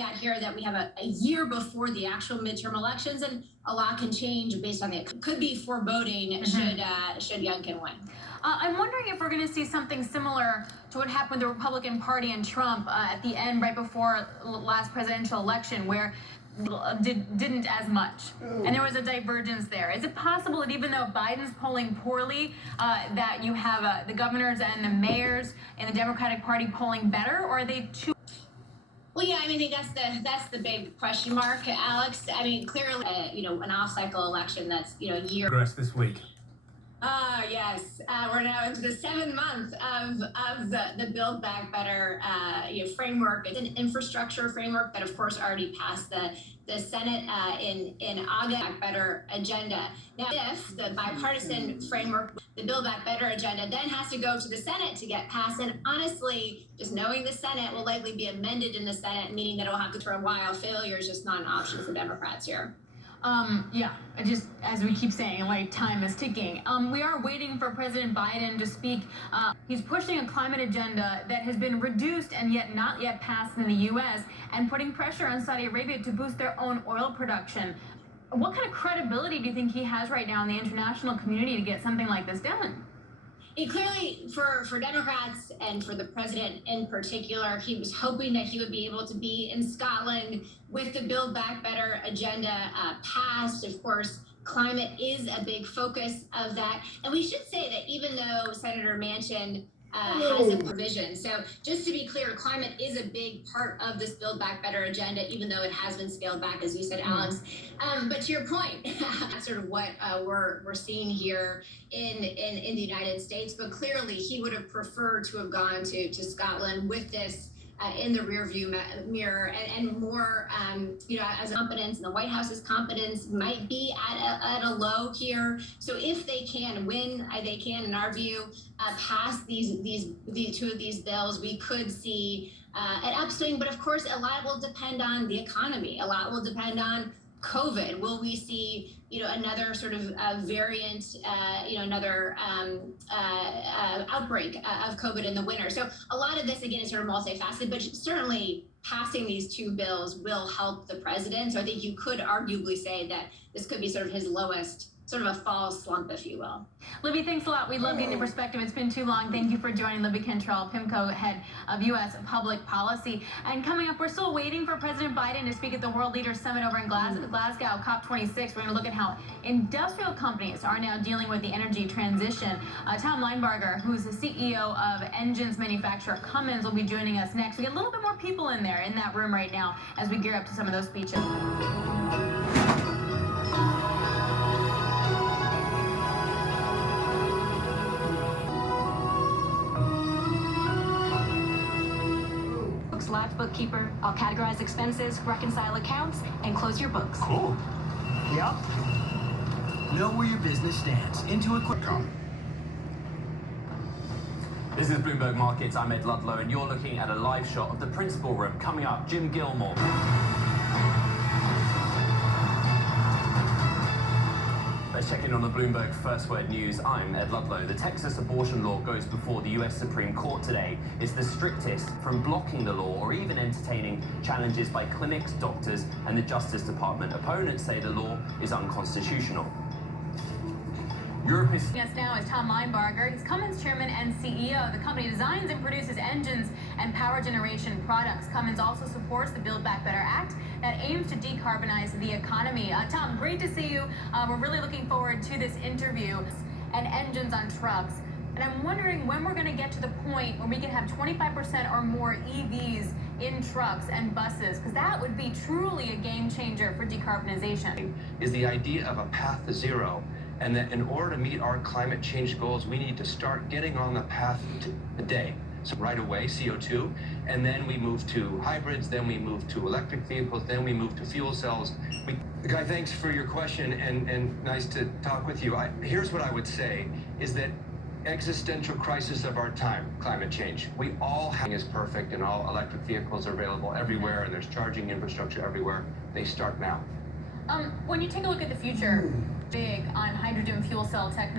Out here that we have a year before the actual midterm elections, and a lot can change based on it. Could be foreboding should Youngkin win. I'm wondering if we're going to see something similar to what happened with the Republican Party and Trump at the end, right before last presidential election, where didn't as much, and there was a divergence there. Is it possible that even though Biden's polling poorly, that you have the governors and the mayors in the Democratic Party polling better, or are they too? Well, yeah, I mean, I think that's the big question mark, Alex. I mean, clearly, an off-cycle election that's a year. Progress this week. Yes, we're now into the 7th month of the Build Back Better framework. It's an infrastructure framework that, of course, already passed the Senate in August. Better agenda. Now, if the bipartisan framework, the Build Back Better agenda, then has to go to the Senate to get passed, and honestly, just knowing the Senate will likely be amended in the Senate, meaning that it'll have to for a while. Failure is just not an option for Democrats here. Yeah, just as we keep saying, like, time is ticking. We are waiting for President Biden to speak. He's pushing a climate agenda that has been reduced and yet not yet passed in the U.S. and putting pressure on Saudi Arabia to boost their own oil production. What kind of credibility do you think he has right now in the international community to get something like this done? Clearly, for Democrats and for the president in particular, he was hoping that he would be able to be in Scotland with the Build Back Better agenda passed. Of course, climate is a big focus of that. And we should say that even though Senator Manchin has a provision. So just to be clear, climate is a big part of this Build Back Better agenda, even though it has been scaled back, as you said, Alex. But to your point, that's sort of what we're seeing here in the United States. But clearly, he would have preferred to have gone to Scotland with this in the rearview mirror, and more, as competence, and the White House's competence might be at a low here. So if they can win, they can, in our view, pass these two of these bills, we could see an upswing. But of course, a lot will depend on the economy. A lot will depend on COVID. Will we see, another sort of variant, another outbreak of COVID in the winter? So a lot of this, again, is sort of multifaceted, but certainly passing these two bills will help the president. So I think you could arguably say that this could be sort of his lowest, sort of a fall slump, if you will. Libby, thanks a lot. We love getting your perspective. It's been too long. Thank you for joining. Libby Cantrell, PIMCO, head of U.S. Public Policy. And coming up, we're still waiting for President Biden to speak at the World Leaders Summit over in Glasgow, COP26. We're going to look at how industrial companies are now dealing with the energy transition. Tom Linebarger, who's the CEO of engines manufacturer Cummins, will be joining us next. We get a little bit more people in there in that room right now as we gear up to some of those speeches. Slapped bookkeeper. I'll categorize expenses, reconcile accounts, and close your books. Cool. Yep. Know where your business stands. Into a quick com. This is Bloomberg Markets. I'm Ed Ludlow, and you're looking at a live shot of the principal room. Coming up, Jim Gilmore. Let's check in on the Bloomberg First Word News. I'm Ed Ludlow. The Texas abortion law goes before the U.S. Supreme Court today. It's the strictest from blocking the law or even entertaining challenges by clinics, doctors, and the Justice Department. Opponents say the law is unconstitutional. Europe is... Yes, now is Tom Linebarger. He's Cummins chairman and CEO. The company designs and produces engines and power generation products. Cummins also supports the Build Back Better Act that aims to decarbonize the economy. Tom, great to see you. We're really looking forward to this interview. And engines on trucks. And I'm wondering when we're going to get to the point where we can have 25% or more EVs in trucks and buses, because that would be truly a game changer for decarbonization. Is the idea of a path to zero, and that in order to meet our climate change goals, we need to start getting on the path today. So right away, CO2, and then we move to hybrids, then we move to electric vehicles, then we move to fuel cells. Guy, thanks for your question, and nice to talk with you. Here's what I would say, is that existential crisis of our time, climate change. We all have is perfect, and all electric vehicles are available everywhere, and there's charging infrastructure everywhere. They start now. When you take a look at the future, big on hydrogen fuel cell technology.